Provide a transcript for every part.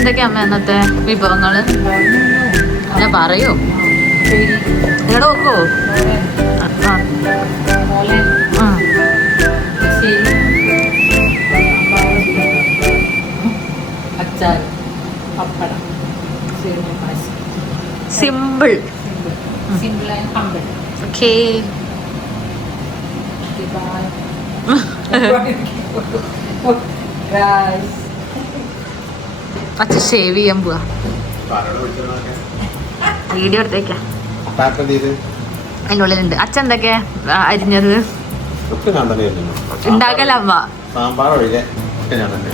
എന്തൊക്കെയാ അമ്മ എന്നത്തെ വിഭവങ്ങള് ഞാൻ പറയൂ ഇവിടെ നോക്കോ സിമ്പിൾ ഓക്കേ അച്ഛ ഷേവ് ചെയ്യാൻ പോവാ വീഡിയോ എടുത്തേക്കാം അതിനുള്ളിലുണ്ട് അച്ഛ എന്തൊക്കെയാ അരിഞ്ഞത് ഉണ്ടാക്കല അമ്മ സാമ്പാർ ഒഴികെ ഒക്കെ ഞാൻ തന്നെ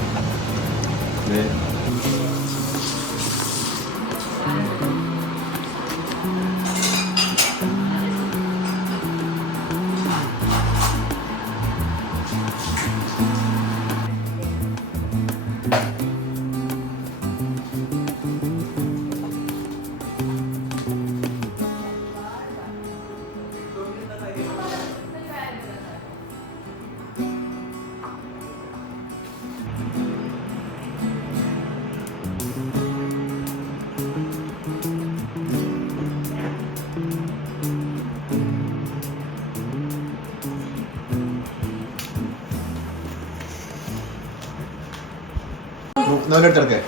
നൂലെടുത്തെടുക്കേ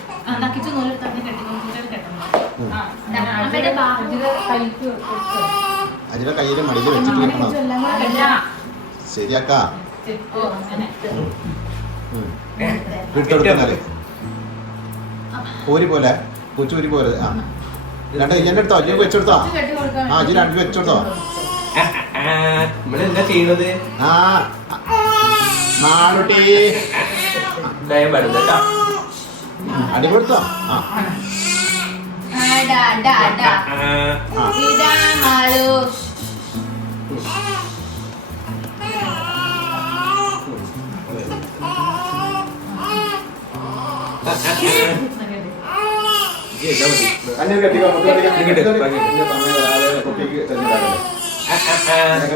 അജിയുടെ കയ്യില് മടിയിൽ വെച്ചിട്ട് വെക്കണം ശരിയാക്കാ എടുത്തെടുക്കുന്നാല് പൂരി പോലെ പൂച്ചൂരി പോലെ ആ രണ്ട് ഇങ്ങനെ എടുത്തോ അജി വെച്ചെടുത്തോ ആ അജി രണ്ട് വെച്ചെടുത്തോ ആ നാളുട്ടി അടിപൊടുത്തോ ആ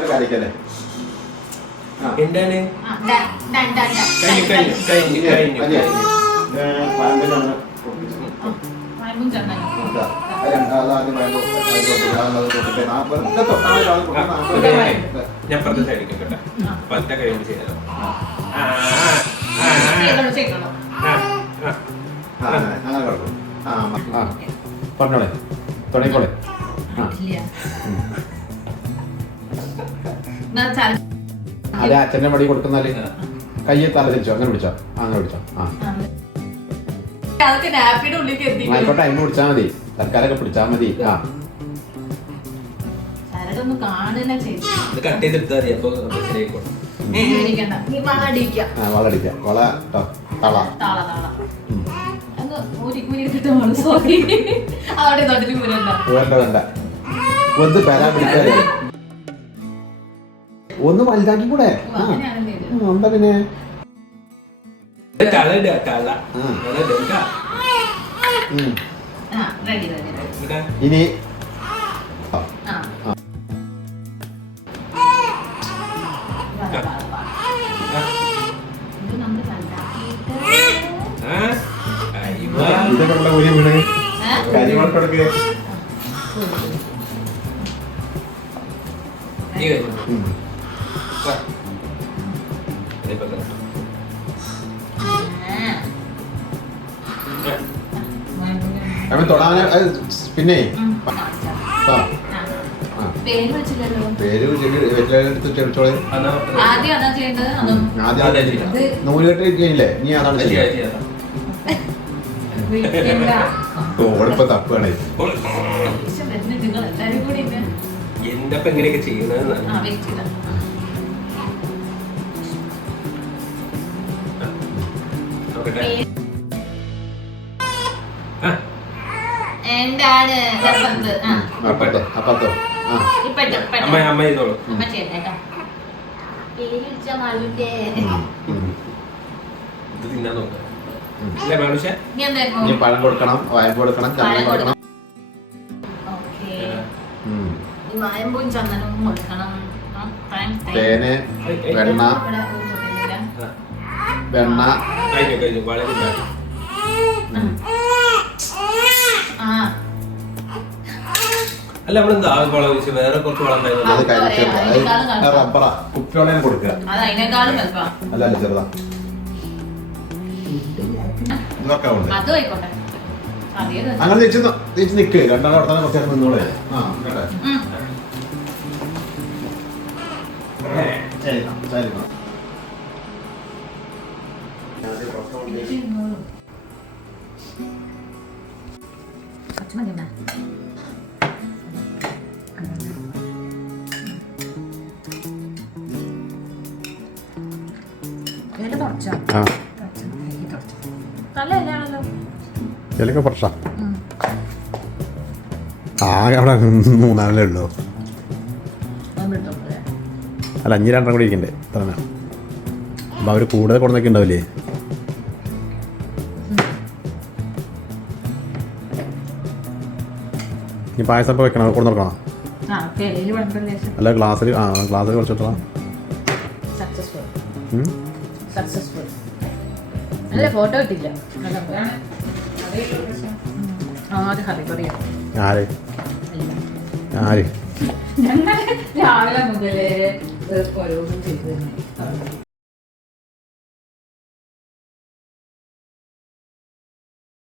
കളിക്കല്ലേ എന്താണ് ഞാൻ പറഞ്ഞ സൈഡിക്കട്ടെ പത്ത കഴിയുമ്പോൾ ചെയ്യാലോ പറഞ്ഞോളെ തുടങ്ങിക്കോളെ അതെ അച്ഛൻ്റെ മടി കൊടുക്കുന്നാല് കയ്യെ തല തിരിച്ചോ അങ്ങനെ പിടിച്ചോ അങ്ങനെ പിടിച്ചോ ആ ആയിക്കോട്ടെ അതിന് പിടിച്ചാൽ മതി തൽക്കാലൊക്കെ പിടിച്ചാൽ മതി ആ വളടിക്കാം വള തള വേണ്ട ഒന്ന് പെരാ പിടിക്കാതെ ഒന്ന് വലുതാക്കി കൂടെ എന്താ പിന്നെ ഇനി ഇതൊക്കെ ഒരു വീണ് കരിമണക്കൊടുക്ക് തൊടാന് പിന്നെ പേര് ചെടിച്ചോളെ നൂലുകെട്ട് കഴിഞ്ഞില്ലേ നീ അതാണ് ഓളിപ്പോ തപ്പാണ് എന്തപ്പോ എങ്ങനെയൊക്കെ ചെയ്യുന്നത് എന്താണ് അപ്പത്തോ അമ്മ ചെയ്തോളൂ ഇത് തിന്നാൻ നോക്കാം ഇനി പഴം കൊടുക്കണം വയമ്പ് കൊടുക്കണം ചന്ദനം കൊടുക്കണം തേന് വെണ്ണ കഴിഞ്ഞു വളരെ അല്ല നമ്മളെന്താ വളം വെച്ച് വേറെ കുറച്ച് വളം ഉണ്ടായിരുന്നു അത് കഴിഞ്ഞ റബ്ബറാ കുപ്പിവെള്ളം കൊടുക്കുക അതിനേക്കാളും വലുപ്പാ. അല്ല ചെറുതാ ഇതൊക്കെ ഉണ്ട് അതും ആയിക്കോട്ടെ. അതേത് വെച്ചാ. അങ്ങനെ തിരിച്ച് നിൽക്ക് രണ്ടാളും അവിടെ തന്നെ കുറച്ച് നേരം നിന്നോളെ ആ കേട്ടെ ഉം. ശരി ശരി കുറച്ച് മതി എന്നാ. ഇല തുടച്ചോ? ആ തുടച്ചോ. കഴുകി തുടച്ചോ. നല്ല ഇലയാണല്ലോ. ഇതിലൊക്കെ പ്രശ്ന ഉം. ആകെ അവിടെ 3-4 ഉള്ളൂ ഒന്ന് ഇട്ടോളൂ. അല്ല 5-2 കൂടി ഇരിക്കണ്ടേ ഇത്ര അപ്പം അവർ കൂടുതൽ കൊടുന്നൊക്കെ ഉണ്ടാവില്ലേ ഈ പായസം ഇപ്പോൾ വെക്കണം കൊടുന്ന് നോക്കണം ആ ഇലയിൽ വെള്ളം ലേശം. അല്ല ഗ്ലാസ്സിൽ കുറച്ചിട്ടാ സക്സസ്ഫുൾ. സക്സസ്ഫുൾ. അല്ല ഫോട്ടോ കിട്ടില്ല. ആദ്യം ഹറി പറയാം. ആര് ആര് ഞങ്ങൾ രാവിലെ മുതലേ ഓരോന്നും ചെയ്തു തന്നെ.